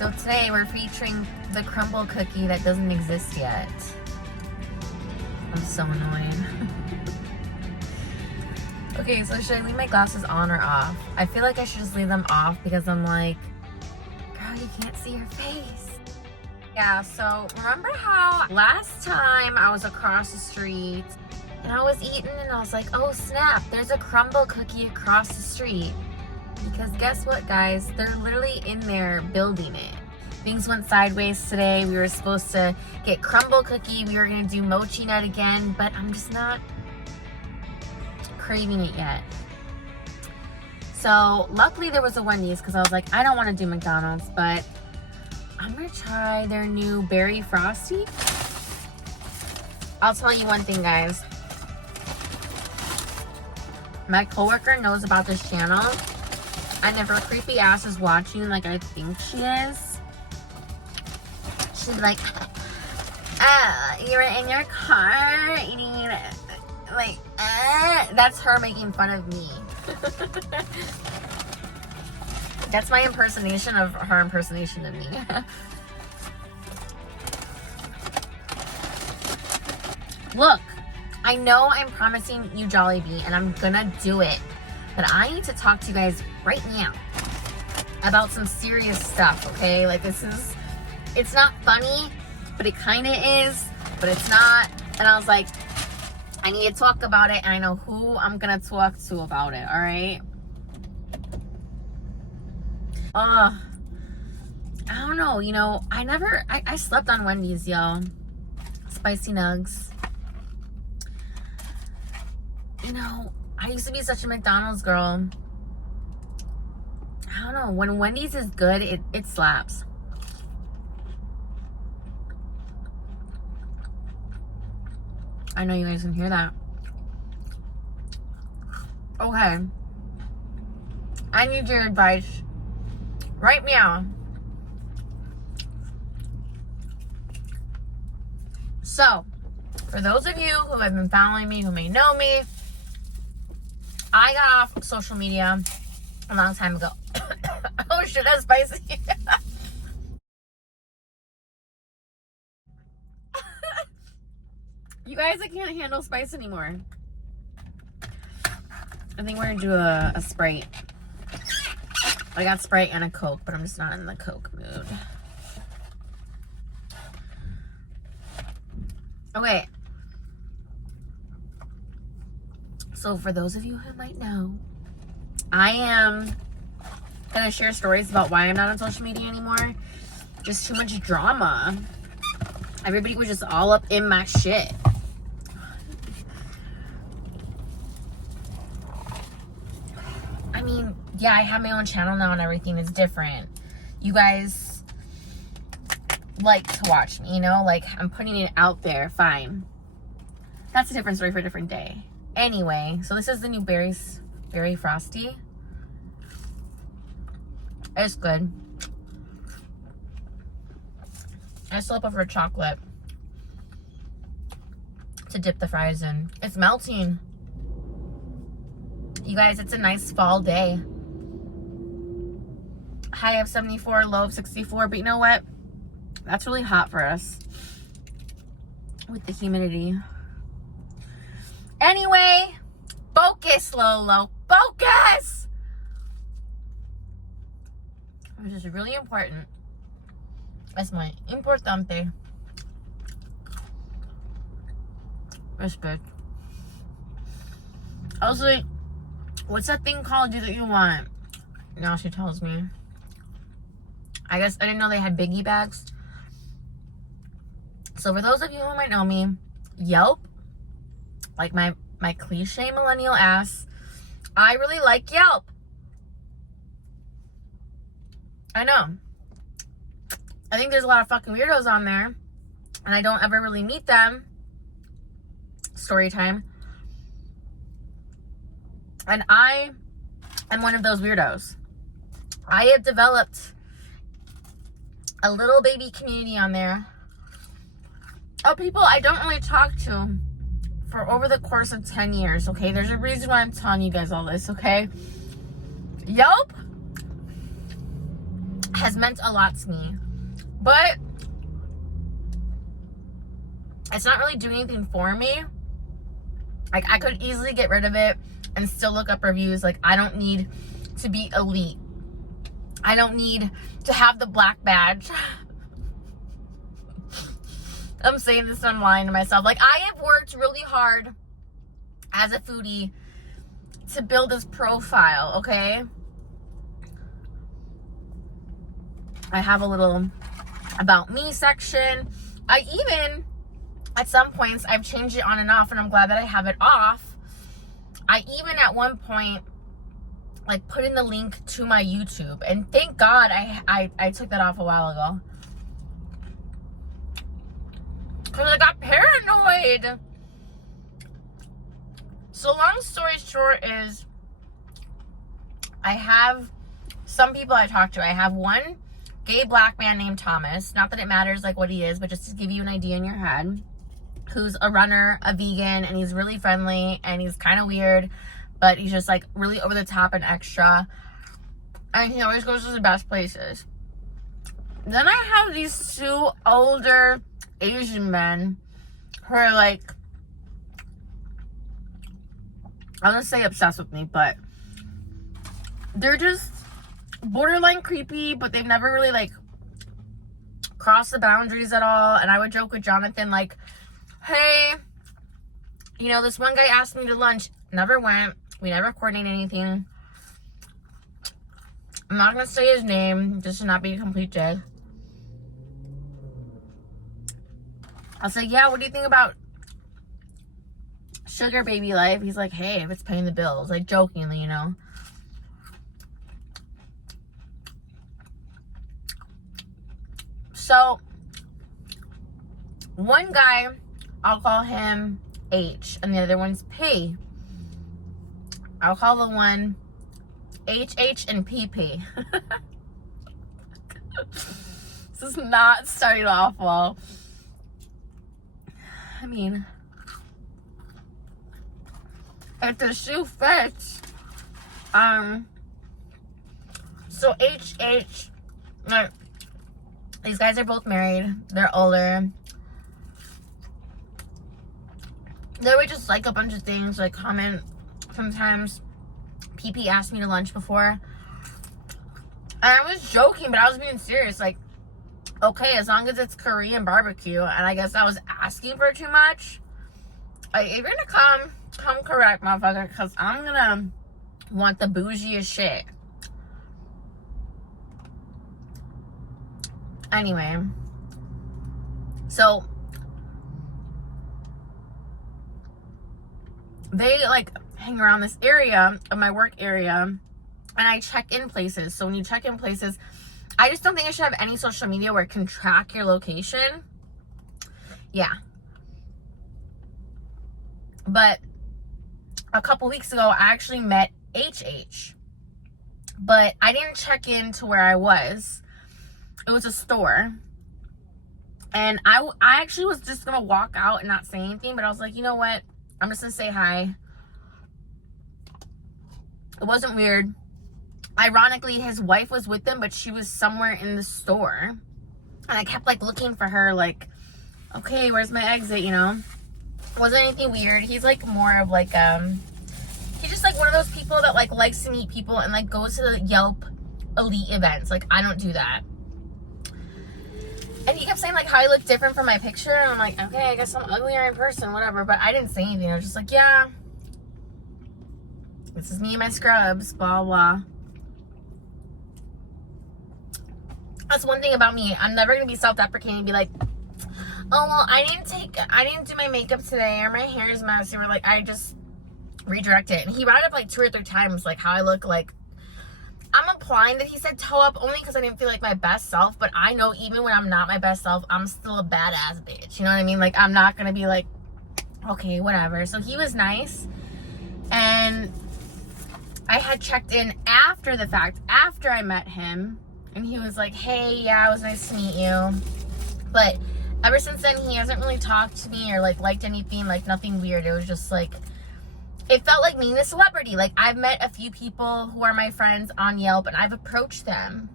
So today we're featuring the Crumbl cookie that doesn't exist yet. I'm so annoyed. Okay, so should I leave my glasses on or off? I feel like I should just leave them off because I'm like, girl, you can't see your face. Yeah, so remember how last time I was across the street and I was eating and I was like, oh snap, there's a Crumbl cookie across the street. Because guess what, guys? They're literally in there building it. Things went sideways today. We were supposed to get Crumbl cookie. We were going to do mochi nut again, but I'm just not craving it yet. So luckily there was a Wendy's because I was like, I don't want to do McDonald's, but I'm going to try their new berry frosty. I'll tell you one thing, guys. My coworker knows about this channel. And if her creepy ass is watching like I think she is, she's like, you're in your car eating, like, that's her making fun of me. That's my impersonation of her impersonation of me. Look, I know I'm promising you Jollibee and I'm gonna do it. But I need to talk to you guys right now about some serious stuff, okay? Like it's not funny, but it kind of is, but it's not. And I was like, I need to talk about it, and I know who I'm gonna talk to about it, all right? I don't know, you know, I slept on Wendy's, y'all. Spicy nugs. You know, I used to be such a McDonald's girl. I don't know. When Wendy's is good, it slaps. I know you guys can hear that. Okay. I need your advice right now. So, for those of you who have been following me, who may know me, I got off social media a long time ago. Oh shit, that's spicy. You guys, I can't handle spice anymore. I think we're gonna do a Sprite. I got Sprite and a Coke, but I'm just not in the Coke mood. Okay. So for those of you who might know, I am gonna share stories about why I'm not on social media anymore. Just too much drama. Everybody was just all up in my shit. I mean, yeah, I have my own channel now and everything. It's different. You guys like to watch me, you know? Like, I'm putting it out there, fine. That's a different story for a different day. Anyway, so this is the new berry frosty. It's good. I still prefer chocolate to dip the fries in. It's melting. You guys, it's a nice fall day. High of 74, low of 64, but you know what? That's really hot for us with the humidity. Anyway, focus, Lolo. Focus! Which is really important. Es muy importante. Respect. Also, what's that thing called that you want? Now she tells me. I guess I didn't know they had biggie bags. So for those of you who might know me, Yelp, like my cliche millennial ass, I really like Yelp. I know. I think there's a lot of fucking weirdos on there, and I don't ever really meet them. Story time. And I am one of those weirdos. I have developed a little baby community on there of people I don't really talk to for over the course of 10 years, okay? There's a reason why I'm telling you guys all this, okay? Yelp has meant a lot to me. But it's not really doing anything for me. Like, I could easily get rid of it and still look up reviews. Like, I don't need to be elite. I don't need to have the black badge. I'm saying this and I'm lying to myself. Like, I have worked really hard as a foodie to build this profile, okay? I have a little about me section. I even, at some points, I've changed it on and off, and I'm glad that I have it off. I even at one point, like, put in the link to my YouTube, and thank God I took that off a while ago. Because I got paranoid. So long story short is, I have some people I talk to. I have one gay black man named Thomas. Not that it matters like what he is, but just to give you an idea in your head. Who's a runner, a vegan, and he's really friendly, and he's kind of weird, but he's just like really over the top and extra. And he always goes to the best places. Then I have these two older Asian men who are like, I don't say obsessed with me, but they're just borderline creepy, but they've never really like crossed the boundaries at all. And I would joke with Jonathan like, hey, you know, this one guy asked me to lunch, never went, we never coordinated anything. I'm not gonna say his name just to not be a complete J. I'll say, yeah, what do you think about sugar baby life? He's like, hey, if it's paying the bills, like jokingly, you know. So one guy, I'll call him H, and the other one's P. I'll call the one HH and PP. This is not starting off well. I mean, if the shoe fits, so HH, like, these guys are both married, they're older. They would just like a bunch of things, like comment sometimes. PP asked me to lunch before, and I was joking, but I was being serious, like, okay, as long as it's Korean barbecue. And I guess I was asking for too much. Like, if you're gonna come correct, motherfucker, because I'm gonna want the bougiest shit. Anyway, so they like hang around this area of my work area, and I check in places. So when you check in places, I just don't think I should have any social media where it can track your location. Yeah. But a couple weeks ago, I actually met HH. But I didn't check in to where I was. It was a store. And I actually was just going to walk out and not say anything. But I was like, you know what? I'm just going to say hi. It wasn't weird. Ironically, his wife was with them, but she was somewhere in the store. And I kept like looking for her, like, okay, where's my exit, you know? Wasn't anything weird. He's like more of like, he's just like one of those people that like likes to meet people and like goes to the Yelp elite events. Like, I don't do that. And he kept saying like how I look different from my picture. And I'm like, okay, I guess I'm uglier in person, whatever. But I didn't say anything. I was just like, yeah, this is me and my scrubs, blah, blah. That's one thing about me. I'm never going to be self-deprecating and be like, oh, well, I didn't do my makeup today, or my hair is messy, or like, I just redirect it. And he brought it up like 2 or 3 times, like how I look like. I'm implying that he said toe up only because I didn't feel like my best self, but I know even when I'm not my best self, I'm still a badass bitch. You know what I mean? Like, I'm not going to be like, okay, whatever. So he was nice. And I had checked in after the fact, after I met him. And he was like, hey, yeah, it was nice to meet you. But ever since then, he hasn't really talked to me or like liked anything, like nothing weird. It was just like, it felt like meeting a celebrity. Like, I've met a few people who are my friends on Yelp, and I've approached them.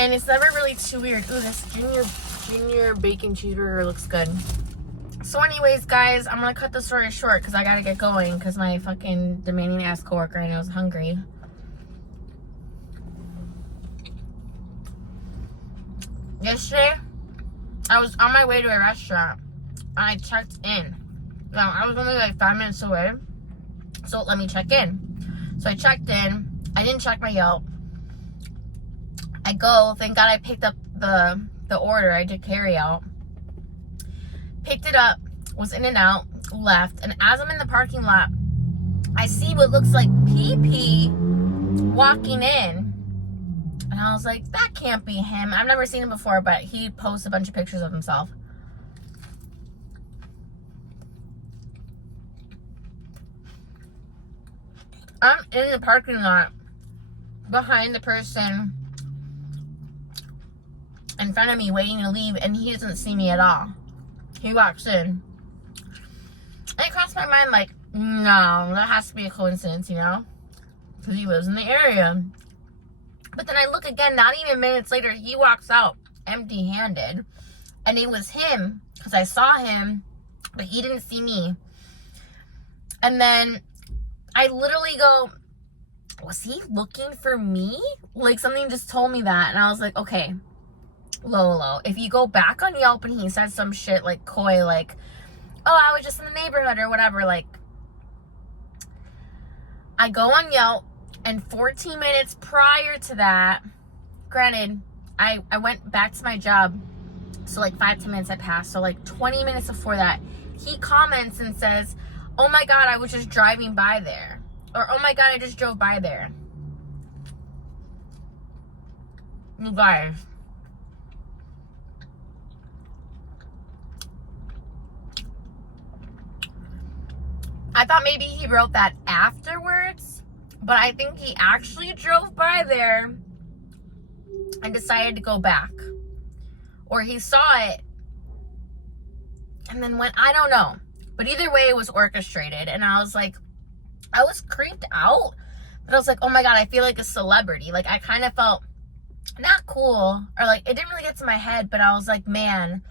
And it's never really too weird. Ooh, this junior bacon cheeseburger looks good. So anyways, guys, I'm gonna cut the story short because I gotta get going because my fucking demanding ass coworker I know is hungry. Yesterday, I was on my way to a restaurant and I checked in. Now, I was only like 5 minutes away, so it let me check in. So I checked in. I didn't check my Yelp. I go, thank God I picked up the order. I did carry out. Picked it up, was in and out, left. And as I'm in the parking lot, I see what looks like PP walking in. And I was like, that can't be him. I've never seen him before, but he posts a bunch of pictures of himself. I'm in the parking lot behind the person in front of me waiting to leave, and he doesn't see me at all. He walks in. And it crossed my mind like, no, that has to be a coincidence, you know? Because he lives in the area. But then I look again, not even minutes later, he walks out empty-handed. And it was him, because I saw him, but he didn't see me. And then I literally go, was he looking for me? Like, something just told me that. And I was like, okay, Lolo, if you go back on Yelp and he said some shit like coy, like, oh, I was just in the neighborhood or whatever, like, I go on Yelp, and 14 minutes prior to that, granted, I went back to my job, so like 5-10 minutes had passed, so like 20 minutes before that, he comments and says, oh my God, I was just driving by there. Or, oh my God, I just drove by there. You guys. I thought maybe he wrote that afterwards, but I think he actually drove by there and decided to go back. Or he saw it and then went, I don't know. But either way, it was orchestrated. And I was like, I was creeped out. But I was like, oh my God, I feel like a celebrity. Like, I kind of felt not cool. Or like, it didn't really get to my head. But I was like, man,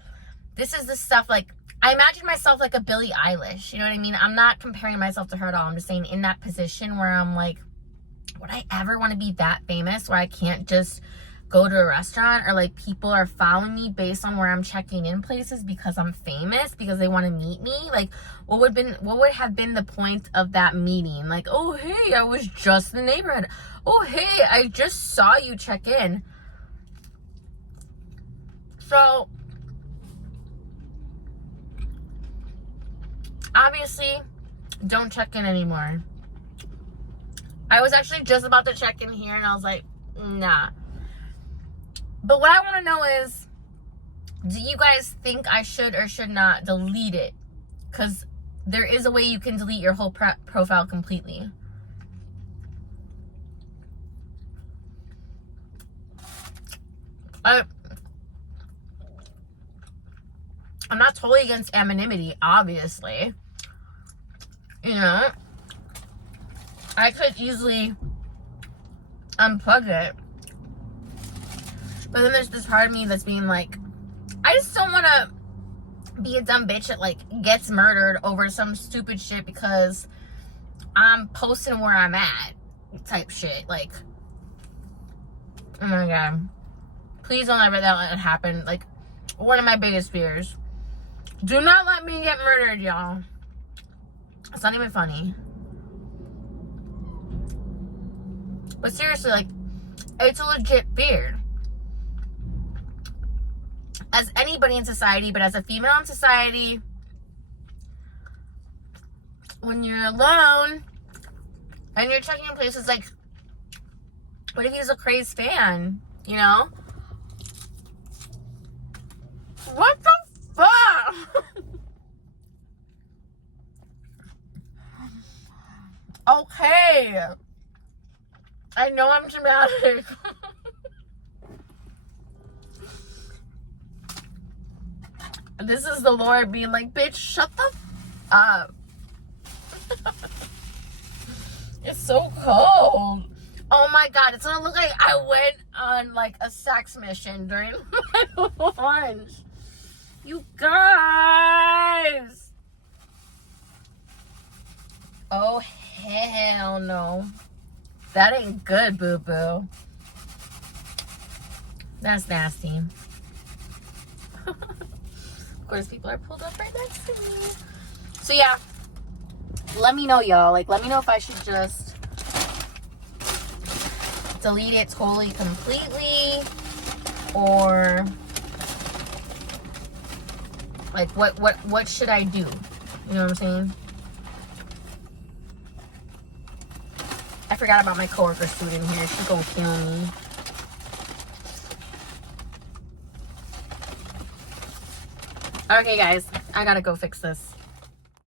this is the stuff like, I imagine myself like a Billie Eilish. You know what I mean? I'm not comparing myself to her at all. I'm just saying in that position where I'm like, would I ever want to be that famous where I can't just go to a restaurant, or like people are following me based on where I'm checking in places because I'm famous, because they want to meet me? Like, what would have been the point of that meeting? Like, oh, hey, I was just in the neighborhood. Oh, hey, I just saw you check in. So, obviously, don't check in anymore. I was actually just about to check in here, and I was like, nah. But what I want to know is, do you guys think I should or should not delete it? Because there is a way you can delete your whole profile completely. I'm not totally against anonymity, obviously. You know, I could easily unplug it. But then there's this part of me that's being like, I just don't want to be a dumb bitch that like gets murdered over some stupid shit because I'm posting where I'm at type shit. Like, oh my God, please don't ever let it happen. Like, one of my biggest fears. Do not let me get murdered, y'all. It's not even funny. But seriously, like, it's a legit fear. As anybody in society, but as a female in society, when you're alone and you're checking in places, like, what if he's a crazed fan, you know? What the fuck? Okay. I know I'm dramatic. This is the Lord being like, bitch, shut the up. It's so cold. Oh my God, it's gonna look like I went on like a sex mission during my lunch. You guys. Oh, hell no. That ain't good, boo-boo. That's nasty. Of course, people are pulled up right next to me. So, yeah. Let me know, y'all. Like, let me know if I should just delete it totally, completely. Or, like, what should I do? You know what I'm saying? I forgot about my coworker student here. She's gonna kill me. Okay, guys, I gotta go fix this.